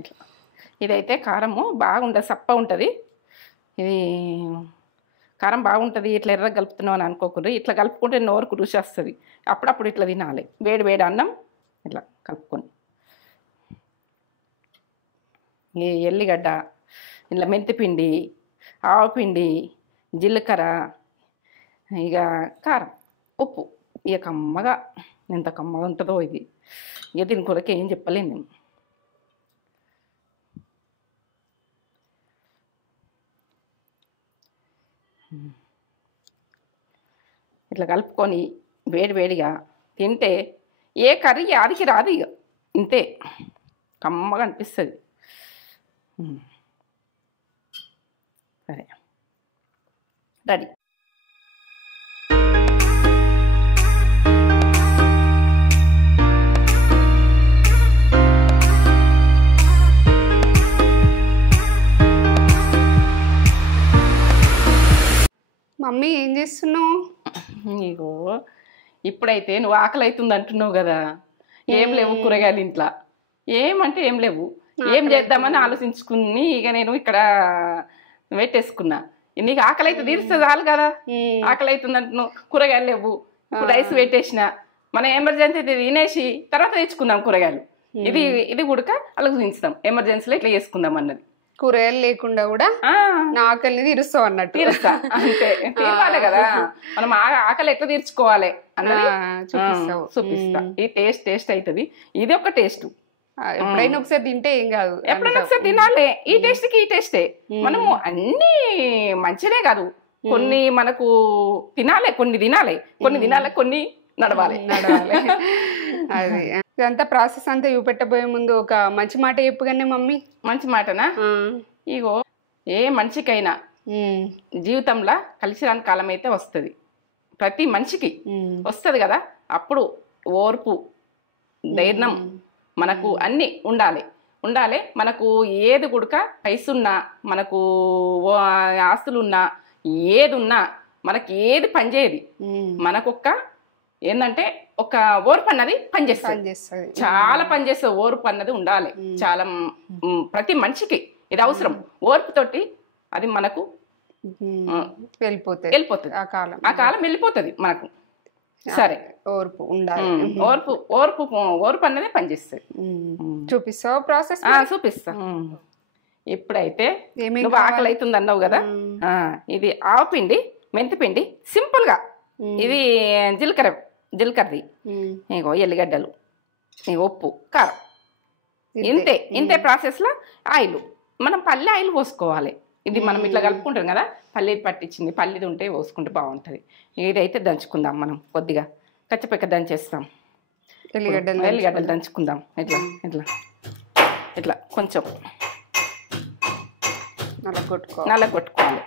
ఇట్లా ఇదైతే కారము బాగుంటుంది, సప్ప ఉంటుంది. ఇది కారం బాగుంటుంది. ఇట్లా ఎర్రగా కలుపుతున్నాం అని అనుకోకూడదు. ఇట్లా కలుపుకుంటే నోరుకు రుచి వస్తుంది. అప్పుడప్పుడు ఇట్లా తినాలి. వేడి వేడి అన్నం ఇట్లా కలుపుకొని, ఈ ఎల్లిగడ్డ, ఇలా మెంతిపిండి, ఆవపిండి, జీలకర్ర, ఇక కారం, ఉప్పు, ఇక కమ్మగా, ఎంత కమ్మగా ఉంటుందో ఇది. ఇక దీని కొరకు ఏం చెప్పలేను నేను. ఇట్లా కలుపుకొని వేడి వేడిగా తింటే ఏ కర్రీ యాదికి రాదు. ఇక ఇంతే కమ్మగా అనిపిస్తుంది. సరే, రెడీ. మమ్మీ ఏం చేస్తున్నావు? నీకు ఇప్పుడైతే నువ్వు ఆకలి అవుతుంది అంటున్నావు కదా, ఏం లేవు కూరగాయలు ఇంట్లో. ఏమంటే ఏం లేవు, ఏం చేద్దామని ఆలోచించుకుని ఇక నేను ఇక్కడ పెట్టేసుకున్నా. నీకు ఆకలి అయితే తీరుస్తే చాలు కదా. ఆకలి అవుతుంది అంటున్నావు, కూరగాయలు లేవు. ఇప్పుడు రైస్ పెట్టేసిన, మన ఎమర్జెన్సీ తినేసి తర్వాత తెచ్చుకుందాం కూరగాయలు. ఇది కూడా ఆలోచించుదాం, ఎమర్జెన్సీలో ఇట్లా చేసుకుందాం అన్నది. కూరగాయలు లేకుండా కూడా నా ఆకలిని తీరుస్తావు అన్నట్టు. తీరుస్తా అంతే, తీరాలి కదా మనం. ఆకలి ఎట్లా తీర్చుకోవాలి అన్నది చూపిస్తా. ఈ టేస్ట్ అవుతుంది. ఇది ఒక టేస్ట్. ఎప్పుడైనా ఒకసారి తింటే ఏం కాదు, ఎప్పుడైనా ఒకసారి తినాలి. ఈ టేస్ట్ కి ఈ టేస్టే. మనము అన్ని మంచిదే కాదు, కొన్ని మనకు తినాలి, కొన్ని తినాలి, కొన్ని నడవాలి. అది ఇదంతా ప్రాసెస్ అంతా చూపెట్టబోయే ముందు ఒక మంచి మాట చెప్పుగానే మమ్మీ. మంచి మాటనా? ఇగో, ఏ మనిషికైనా జీవితంలో కలిసి రాని కాలం అయితే వస్తుంది. ప్రతి మనిషికి వస్తుంది కదా. అప్పుడు ఓర్పు, ధైర్యం మనకు అన్ని ఉండాలి. మనకు ఏది గుడక పైసున్నా, మనకు ఆస్తులున్నా, ఏది ఉన్నా, మనకి ఏది పనిచేయదు. మనకొక్క ఏంటంటే ఒక ఓర్పు అన్నది పనిచేస్తుంది. చాలా పనిచేస్తుంది. ఓర్పు అన్నది ఉండాలి చాలా. ప్రతి మనిషికి ఇది అవసరం. ఓర్పుతోటి అది మనకు వెళ్ళిపోతుంది. ఆ కాలం వెళ్ళిపోతుంది మనకు. సరే, ఓర్పు ఉండాలి. ఓర్పు అన్నది పనిచేస్తుంది. చూపిస్తావు ప్రాసెస్? చూపిస్తా. ఇప్పుడైతే నువ్వు ఆకలి అవుతుంది అన్నావు కదా, ఇది ఆవపిండి, మెంతిపిండి, సింపుల్ గా. ఇది జీలకర్రది, ఇగో ఎల్లిగడ్డలు, ఇగో ఉప్పు, కారం, ఇంతే ప్రాసెస్ లో. ఆయిల్, మనం పల్లి ఆయిల్ పోసుకోవాలి. ఇది మనం ఇట్లా కలుపుకుంటాం కదా, పల్లి పట్టించింది, పల్లిది ఉంటే పోసుకుంటే బాగుంటుంది. ఇదైతే దంచుకుందాం మనం, కొద్దిగా కచ్చపెక్క దంచేస్తాం. ఎల్లిగడ్డలు దంచుకుందాం. ఇట్లా కొంచెం నల్లగొట్టుకోవాలి.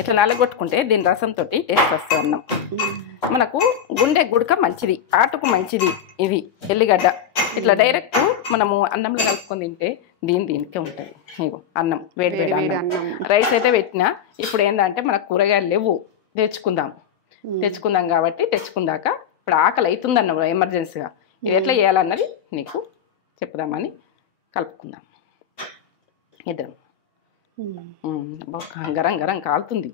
ఇట్లా నల్లగొట్టుకుంటే దీని రసంతో టేస్ట్ వస్తుంది అన్నం. మనకు గుండె గుడక మంచిది, ఆటకు మంచిది. ఇది ఎల్లిగడ్డ ఇట్లా డైరెక్ట్ మనము అన్నంలో కలుపుకొని తింటే దీనికే ఉంటుంది. ఇగో అన్నం, వేడి అన్నం. రైస్ అయితే పెట్టినా. ఇప్పుడు ఏంటంటే మనకు కూరగాయలు లేవు, తెచ్చుకుందాం కాబట్టి తెచ్చుకుందాక ఇప్పుడు ఆకలి అవుతుంది అన్నావు ఎమర్జెన్సీగా. ఇది ఎట్లా చేయాలన్నది నీకు చెప్పుదామని కలుపుకుందాం. ఇద్దరు గరం కాలుతుంది.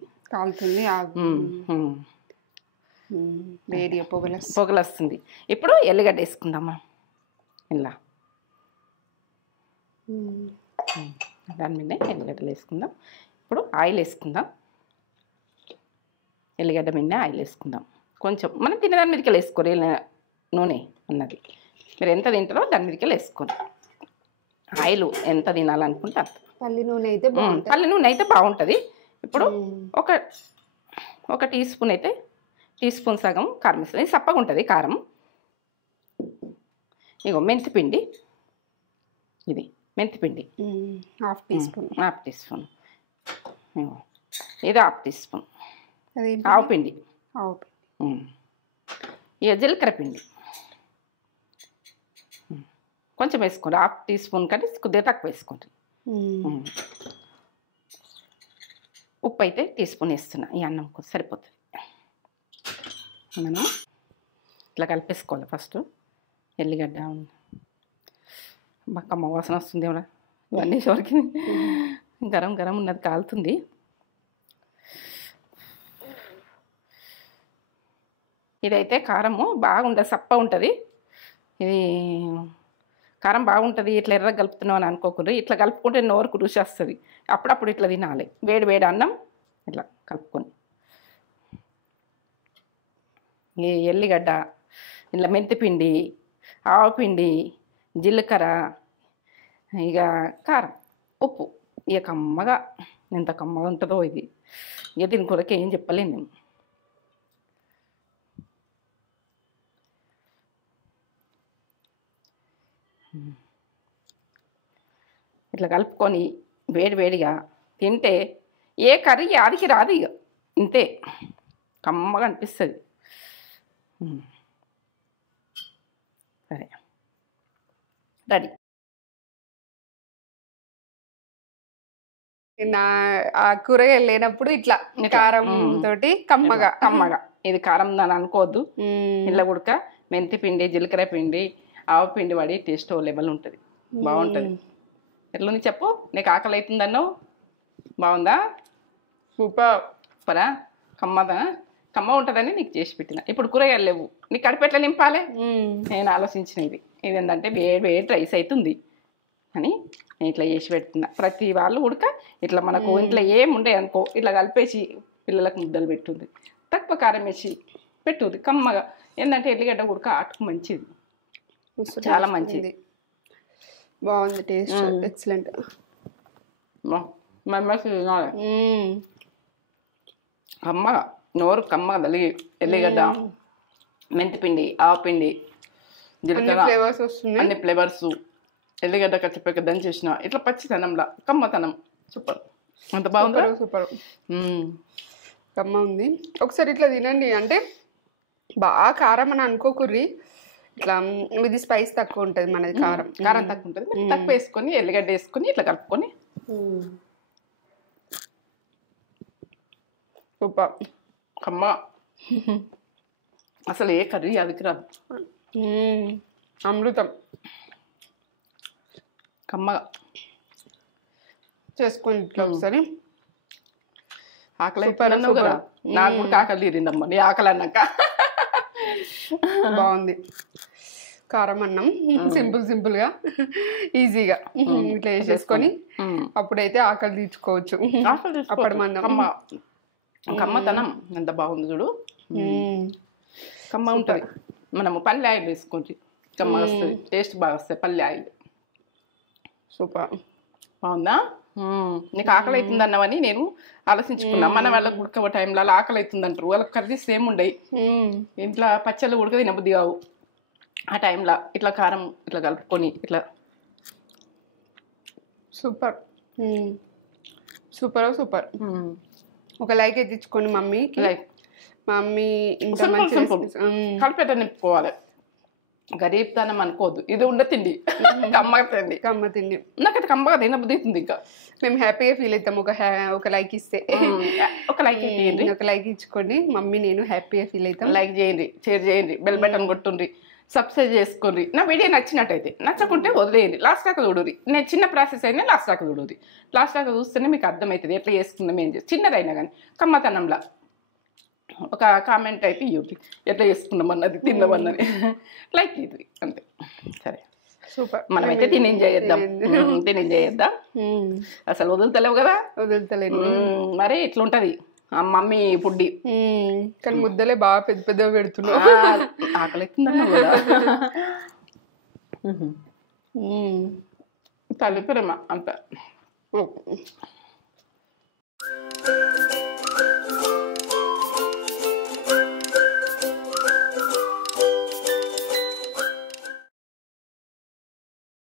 పొగలు వస్తుంది. ఇప్పుడు ఎల్లిగడ్డ వేసుకుందామా. ఇలా దాని మీద ఎల్లిగడ్డలు వేసుకుందాం. ఇప్పుడు ఆయిల్ వేసుకుందాం. ఎల్లిగడ్డ మీద ఆయిల్ వేసుకుందాం. కొంచెం మనం తినేదాని మీదకి వేసుకోరు నూనె అన్నది. మీరు ఎంత తింటారో దాని మీదకి వేసుకోండి. ఆయిల్ ఎంత తినాలనుకుంటే అంత. పల్లి నూనె అయితే బాగుంటుంది. ఇప్పుడు ఒక టీ స్పూన్ అయితే, టీ స్పూన్ సగం కారం వేస్తుంది. సప్పగా ఉంటుంది కారం. ఇగో మెంతిపిండి, ఇది మెంతిపిండి హాఫ్ టీ స్పూన్. ఇది హాఫ్ టీ స్పూన్ ఆవపిండి. ఇక జీలకర్ర పిండి కొంచెం వేసుకోండి. హాఫ్ టీ స్పూన్ కంటే కొద్దిగా తక్కువ వేసుకోండి. ఉప్పు అయితే టీ స్పూన్ వేస్తున్నా. ఈ అన్నం సరిపోతుంది. మనం ఇట్లా కలిపేసుకోవాలి. ఫస్ట్ ఎల్లిగడ్డ బక్కమ్మ వాసన వస్తుంది ఏమన్నా ఇవన్నీ చివరికి గరం గరం ఉన్నది కాలుతుంది. ఇదైతే కారము బాగుంటుంది, సప్ప ఉంటుంది. ఇది కారం బాగుంటుంది. ఇట్లా ఎర్ర కలుపుతున్నాం అని అనుకోకుండా ఇట్లా కలుపుకుంటే నోరుకు రుచి వస్తుంది. అప్పుడప్పుడు ఇట్లా తినాలి, వేడి వేడి అన్నం ఇట్లా కలుపుకొని. ఈ ఎల్లిగడ్డ, ఇలా మెంతిపిండి, ఆవపిండి, జీలకర్ర, ఇక కారం, ఉప్పు, ఇక కమ్మగా ఎంత కమ్మగా ఉంటుందో ఇది. ఇక దీని కొరకు ఏం చెప్పలేను నేను. ఇట్లా కలుపుకొని వేడి వేడిగా తింటే ఏ కర్రీ యాదికి రాదు, ఇక ఇంతే కమ్మగా అనిపిస్తుంది. సరే రెడీ. నా ఆ కూరగాయలు లేనప్పుడు ఇట్లా కారం తోటి కమ్మగా కమ్మగా. ఇది కారం అని అనుకోవద్దు. ఇంట్లో ఉడక మెంతి పిండి, జీలకర్ర పిండి, ఆవ పిండి వాడి టేస్ట్ ఓ లెవెల్ ఉంటుంది, బాగుంటుంది. ఎట్లుంది చెప్పు, నీకు ఆకలి అవుతుంది అన్నావు, బాగుందా? సూపర్. సూపరా, కమ్మదా? కమ్మ ఉంటుందని నీకు చేసి పెట్టిన. ఇప్పుడు కూరగాయలు లేవు, నీకు కడుపు ఎట్లా నింపాలి? నేను ఆలోచించినది ఇది ఏంటంటే వేడి వేడి రైస్ అవుతుంది అని నేను ఇట్లా చేసి పెడుతున్నా. ప్రతి వాళ్ళు ఉడక ఇట్లా మనకు ఇంట్లో ఏముండే అనుకో ఇట్లా కలిపేసి పిల్లలకు ముద్దలు పెట్టుంది, తక్కువ కారం వేసి పెట్టుది కమ్మగా. ఏంటంటే ఎల్లిగడ్డ ఉడక ఆటకు మంచిది, చాలా మంచిది, బాగుంది, టేస్ట్ ఎక్సలెంట్. కమ్మగా నోరు కమ్మగా తలిగి ఎల్లిగడ్డ, మెంతిపిండి, ఆవపిండి, జీలకర్ర, ఫ్లేవర్స్ వస్తున్నాయి, అన్ని ఫ్లేవర్స్, ఎల్లిగడ్డ కచ్చిపెక్క దంచేసిన ఇట్లా పచ్చితనంలా కమ్మతనం. సూపర్, అంత బాగుంది, సూపర్. కమ్మ ఉంది. ఒకసారి ఇట్లా తినండి, అంటే బాగా కారం అని అనుకోకుర్రి, ఇట్లా ఇది స్పైస్ తక్కువ ఉంటుంది, మనది కారం కారం తక్కువ ఉంటుంది. తక్కువ వేసుకొని ఎల్లిగడ్డ వేసుకొని ఇట్లా కలుపుకొని సూపర్ కమ్మ. అసలు ఏ కర్రీ అదికి రాదు, అమృతం. కమ్మగా చేసుకొని ఇట్లా ఒకసారి. ఆకలి అన్నావు కదా, నాకు కూడా ఆకలి తీరిందమ్మా నీ ఆకలి అన్నాక. బాగుంది కారం అన్నం, సింపుల్ గా ఈజీగా ఇట్లా వేసేసుకొని అప్పుడైతే ఆకలి తీర్చుకోవచ్చు. అప్పుడు మనం కమ్మతనం ఎంత బాగుంది చూడు, కమ్మ ఉంటుంది. మనము పల్లి ఆయిల్ వేసుకోవచ్చు, కమ్మ వస్తుంది, టేస్ట్ బాగా వస్తుంది పల్లి ఆయిల్. సూపర్, బాగుందా? నీకు ఆకలి అవుతుంది అన్నవని నేను ఆలోచించుకున్నా. మన వాళ్ళకి ఉడక టైంలో ఆకలి అవుతుంది అంటారు, వాళ్ళకి కర్రీస్ సేమ్ ఉండయి, ఇంట్లో పచ్చళ్ళు ఉడక తినబుద్ధి కావు. ఆ టైంలో ఇట్లా కారం ఇట్లా కలుపుకొని ఇట్లా సూపర్ సూపర్ సూపర్. ఒక లైక్ ఎత్తించుకోండి మమ్మీకి. లైక్ మమ్మీ ఇంత మంచి కలిపేట నింపుకోవాలి, గరీబ్ తనం అనుకోవద్దు. ఇది ఉండ తిండి, కమ్మగా తిండి, కమ్మ తిండి. నాకైతే కమ్మగా తినబుద్ధి అవుతుంది. ఇంకా మేము హ్యాపీగా ఫీల్ అవుతాం ఒక లైక్ ఇస్తే. ఒక లైక్ ఇవ్వండి, ఒక లైక్ ఇచ్చుకోండి, మమ్మీ నేను హ్యాపీగా ఫీల్ అవుతాం. లైక్ చేయండి, షేర్ చేయండి, బెల్ బటన్ కొట్టుండ్రి, సబ్స్క్రైబ్ చేసుకోండి. నా వీడియో నచ్చినట్టయితే, నచ్చకుంటే వదిలేయండి, లాస్ట్ దాకా చూడురి. నేను చిన్న ప్రాసెస్ అయినా లాస్ట్ దాకా చూడురి, లాస్ట్ దాకా చూస్తేనే మీకు అర్థమవుతుంది ఎట్లా చేసుకుందాం, ఏం చేసి చిన్నదైనా కానీ కమ్మతనంలా ఒక కామెంట్ అయితే ఇవ్వండి, ఎట్లా చేసుకున్నాం అన్నది, తిందామన్నది, లైక్ ఇది అంతే. సరే సూపర్, మనమైతే తిని ఎంజాయ్ చేద్దాం, తిని ఎంజాయ్ చేద్దాం. అసలు వదులుతలేవు కదా, వదులుతలేదు మరి ఇట్లుంటది మమ్మీ ఫుడ్. కానీ ముద్దలే బాగా పెద్ద పెద్దగా పెడుతున్నావు, ఆకలి అవుతుందన్నావు కదా. తల్లి ప్రేమ అంత.